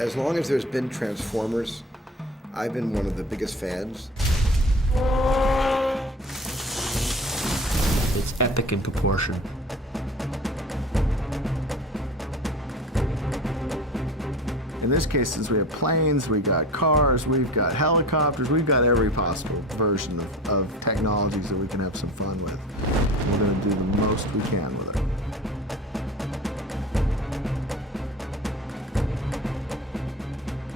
As long as there's been Transformers, I've been one of the biggest fans. It's epic in proportion. In this case, since we have planes, we got cars, we've got helicopters, we've got every possible version of technologies that we can have some fun with. We're going to do the most we can with it.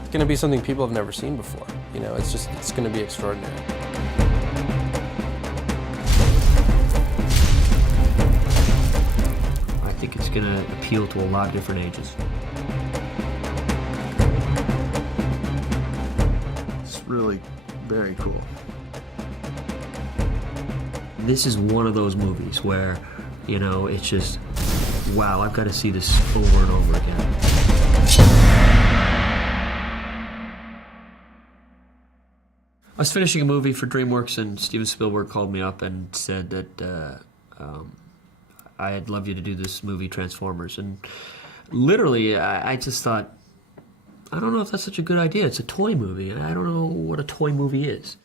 It's going to be something people have never seen before. You know, it's going to be extraordinary. I think it's going to appeal to a lot of different ages. It's really very cool. This is one of those movies where, you know, it's just, wow, I've got to see this over and over again. I was finishing a movie for DreamWorks, and Steven Spielberg called me up and said that I'd love you to do this movie, Transformers. And literally, I just thought, I don't know if that's such a good idea. It's a toy movie, and I don't know what a toy movie is.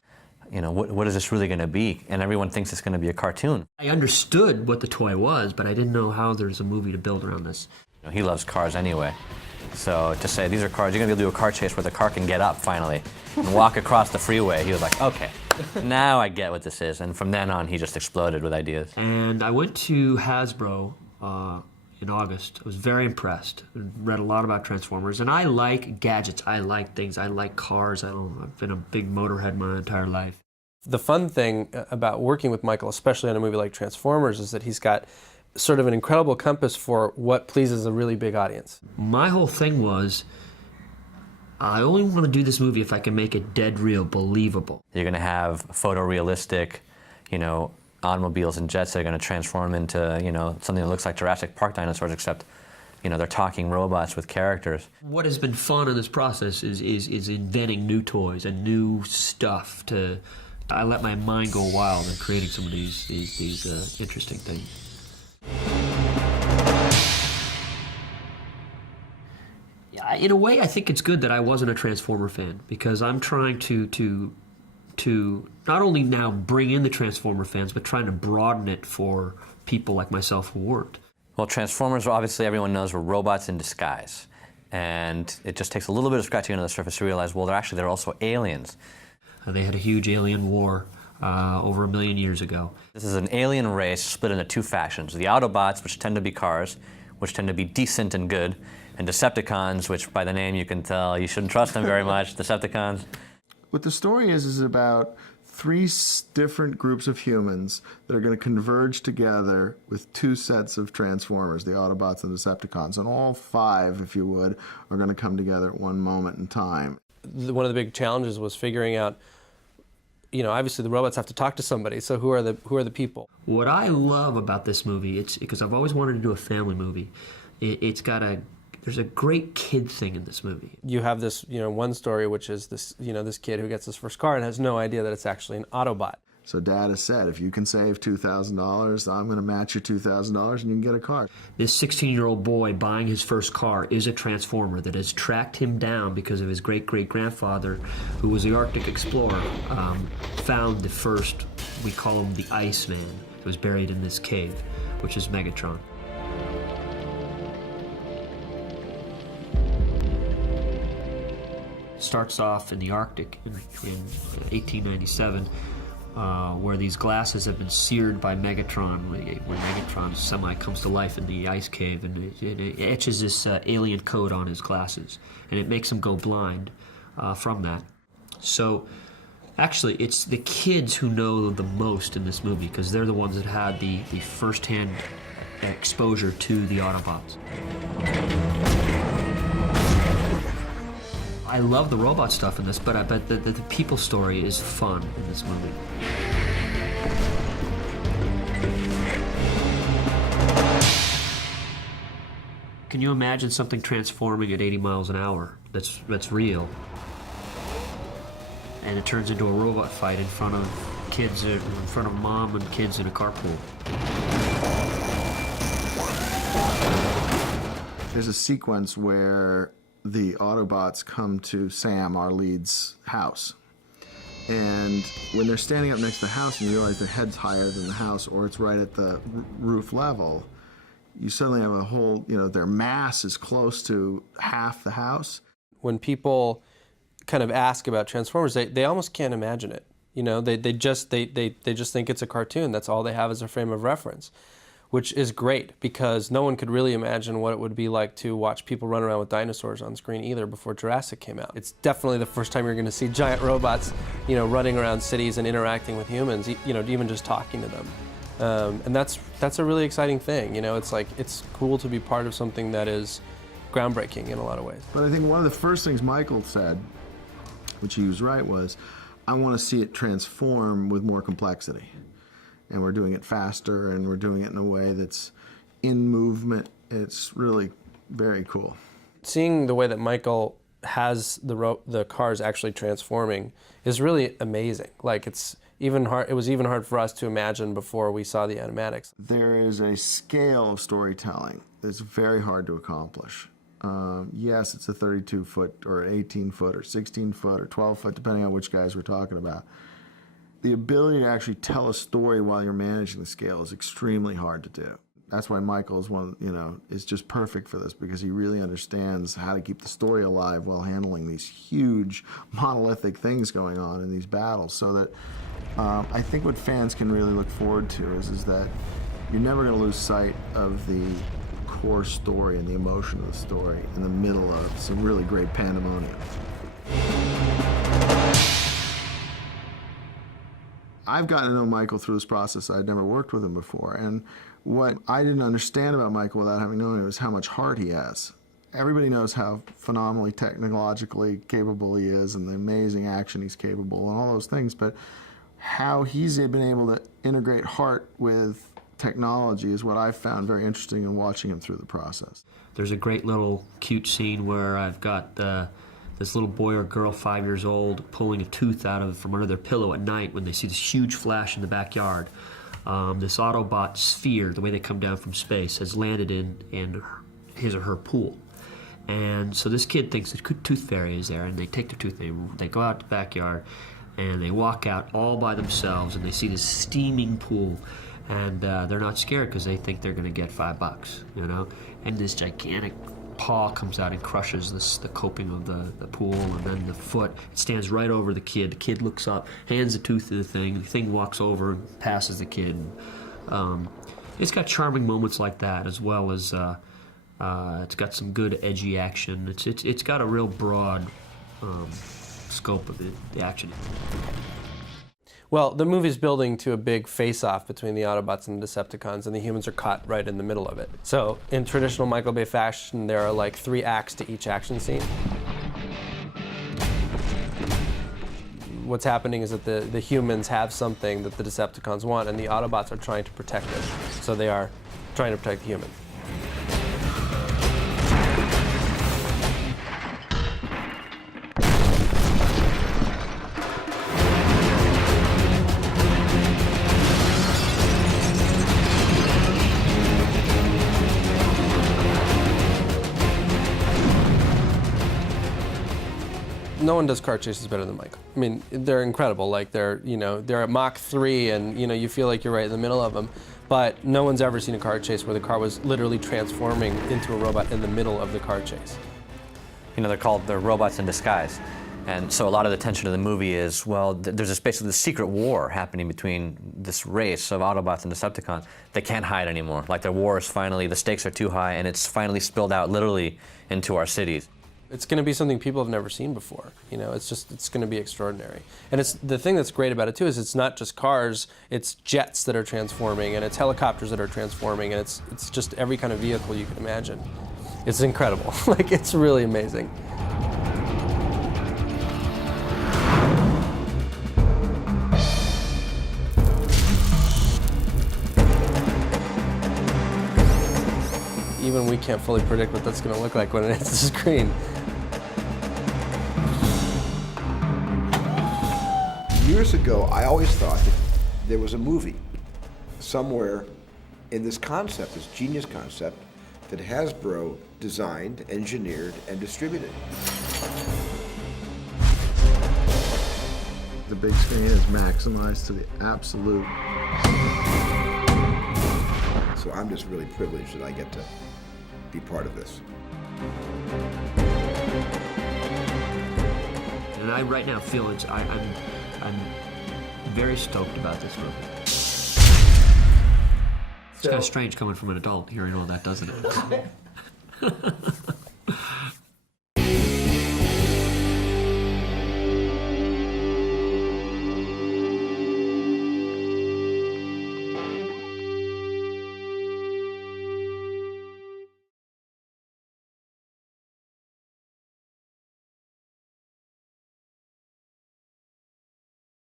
You know, what is this really going to be? And everyone thinks it's going to be a cartoon. I understood what the toy was, but I didn't know how there's a movie to build around this. You know, he loves cars anyway. So to say, these are cars, you're going to be able to do a car chase where the car can get up, finally, and walk across the freeway. He was like, okay, now I get what this is. And from then on, he just exploded with ideas. And I went to Hasbro in August. I was very impressed. Read a lot about Transformers. And I like gadgets. I like things. I like cars. I've been a big motorhead my entire life. The fun thing about working with Michael, especially on a movie like Transformers, is that he's got sort of an incredible compass for what pleases a really big audience. My whole thing was, I only want to do this movie if I can make it dead real, believable. You're going to have photorealistic, you know, automobiles and jets that are going to transform into, you know, something that looks like Jurassic Park dinosaurs, except, you know, they're talking robots with characters. What has been fun in this process is inventing new toys and new stuff to... I let my mind go wild in creating some of these interesting things. Yeah, in a way, I think it's good that I wasn't a Transformer fan, because I'm trying to not only now bring in the Transformer fans, but trying to broaden it for people like myself who weren't. Well, Transformers, obviously everyone knows, were robots in disguise. And it just takes a little bit of scratching under the surface to realize, well, they're also aliens. They had a huge alien war over 1 million years ago. This is an alien race split into two factions. The Autobots, which tend to be cars, which tend to be decent and good, and Decepticons, which by the name you can tell you shouldn't trust them very much, Decepticons. What the story is about three different groups of humans that are going to converge together with two sets of Transformers, the Autobots and Decepticons, and all five, if you would, are going to come together at one moment in time. One of the big challenges was figuring out, you know, obviously the robots have to talk to somebody, so who are the people? What I love about this movie, it's because I've always wanted to do a family movie. There's a great kid thing in this movie. You have this, you know, one story which is this, you know, this kid who gets his first car and has no idea that it's actually an Autobot. So Dad has said, if you can save $2,000, I'm going to match your $2,000 and you can get a car. This 16-year-old boy buying his first car is a Transformer that has tracked him down because of his great-great-grandfather, who was the Arctic explorer, found the first, we call him the Iceman, who was buried in this cave, which is Megatron. Starts off in the Arctic in 1897. Where these glasses have been seared by Megatron, when Megatron semi comes to life in the ice cave, and it etches this alien code on his glasses, and it makes him go blind from that. So, actually, it's the kids who know the most in this movie, because they're the ones that had the first-hand exposure to the Autobots. I love the robot stuff in this, but I bet the people story is fun in this movie. Can you imagine something transforming at 80 miles an hour that's real? And it turns into a robot fight in front of kids, in front of mom and kids in a carpool. There's a sequence where the Autobots come to Sam, our lead's house. And when they're standing up next to the house and you realize their head's higher than the house, or it's right at the roof level, you suddenly have a whole, their mass is close to half the house. When people kind of ask about Transformers, they almost can't imagine it. They just think it's a cartoon. That's all they have as a frame of reference, which is great because no one could really imagine what it would be like to watch people run around with dinosaurs on screen either before Jurassic came out. It's definitely the first time you're going to see giant robots, running around cities and interacting with humans, even just talking to them. And that's a really exciting thing. It's cool to be part of something that is groundbreaking in a lot of ways. But I think one of the first things Michael said, which he was right, was, I want to see it transform with more complexity. And we're doing it faster, and we're doing it in a way that's in movement. It's really very cool. Seeing the way that Michael has the cars actually transforming is really amazing. It's even hard. It was even hard for us to imagine before we saw the animatics. There is a scale of storytelling that's very hard to accomplish. Yes, it's a 32-foot or 18-foot or 16-foot or 12-foot, depending on which guys we're talking about. The ability to actually tell a story while you're managing the scale is extremely hard to do. That's why Michael is is just perfect for this, because he really understands how to keep the story alive while handling these huge monolithic things going on in these battles. So that I think what fans can really look forward to is that you're never going to lose sight of the core story and the emotion of the story in the middle of some really great pandemonium. I've gotten to know Michael through this process. I'd never worked with him before, and what I didn't understand about Michael without having known him was how much heart he has. Everybody knows how phenomenally technologically capable he is and the amazing action he's capable and all those things, but how he's been able to integrate heart with technology is what I've found very interesting in watching him through the process. There's a great little cute scene where I've got this little boy or girl, 5 years old, pulling a tooth from under their pillow at night when they see this huge flash in the backyard. This Autobot sphere, the way they come down from space, has landed in his or her pool. And so this kid thinks the tooth fairy is there, and they take the tooth, they go out to the backyard, and they walk out all by themselves, and they see this steaming pool. And they're not scared because they think they're going to get $5, And this gigantic paw comes out and crushes the coping of the pool, and then the foot stands right over the kid. The kid looks up, hands the tooth to the thing walks over and passes the kid. It's got charming moments like that, as well as it's got some good edgy action. It's got a real broad scope of the action. Well, the movie's building to a big face-off between the Autobots and the Decepticons, and the humans are caught right in the middle of it. So, in traditional Michael Bay fashion, there are 3 acts to each action scene. What's happening is that the humans have something that the Decepticons want, and the Autobots are trying to protect it. So they are trying to protect the humans. No one does car chases better than Michael. I mean, they're incredible. They're at Mach 3, and you feel like you're right in the middle of them. But no one's ever seen a car chase where the car was literally transforming into a robot in the middle of the car chase. They're robots in disguise. And so a lot of the tension of the movie is, there's basically this secret war happening between this race of Autobots and Decepticons. They can't hide anymore. Their war is finally, the stakes are too high, and it's finally spilled out literally into our cities. It's going to be something people have never seen before. It's going to be extraordinary. And the thing that's great about it too is it's not just cars, it's jets that are transforming, and it's helicopters that are transforming, and it's just every kind of vehicle you can imagine. It's incredible. It's really amazing. Even we can't fully predict what that's going to look like when it hits the screen. Years ago, I always thought that there was a movie somewhere in this concept, this genius concept, that Hasbro designed, engineered, and distributed. The big screen is maximized to the absolute. So I'm just really privileged that I get to be part of this. And I right now feel I'm very stoked about this movie. It's kind of strange coming from an adult hearing all that, doesn't it?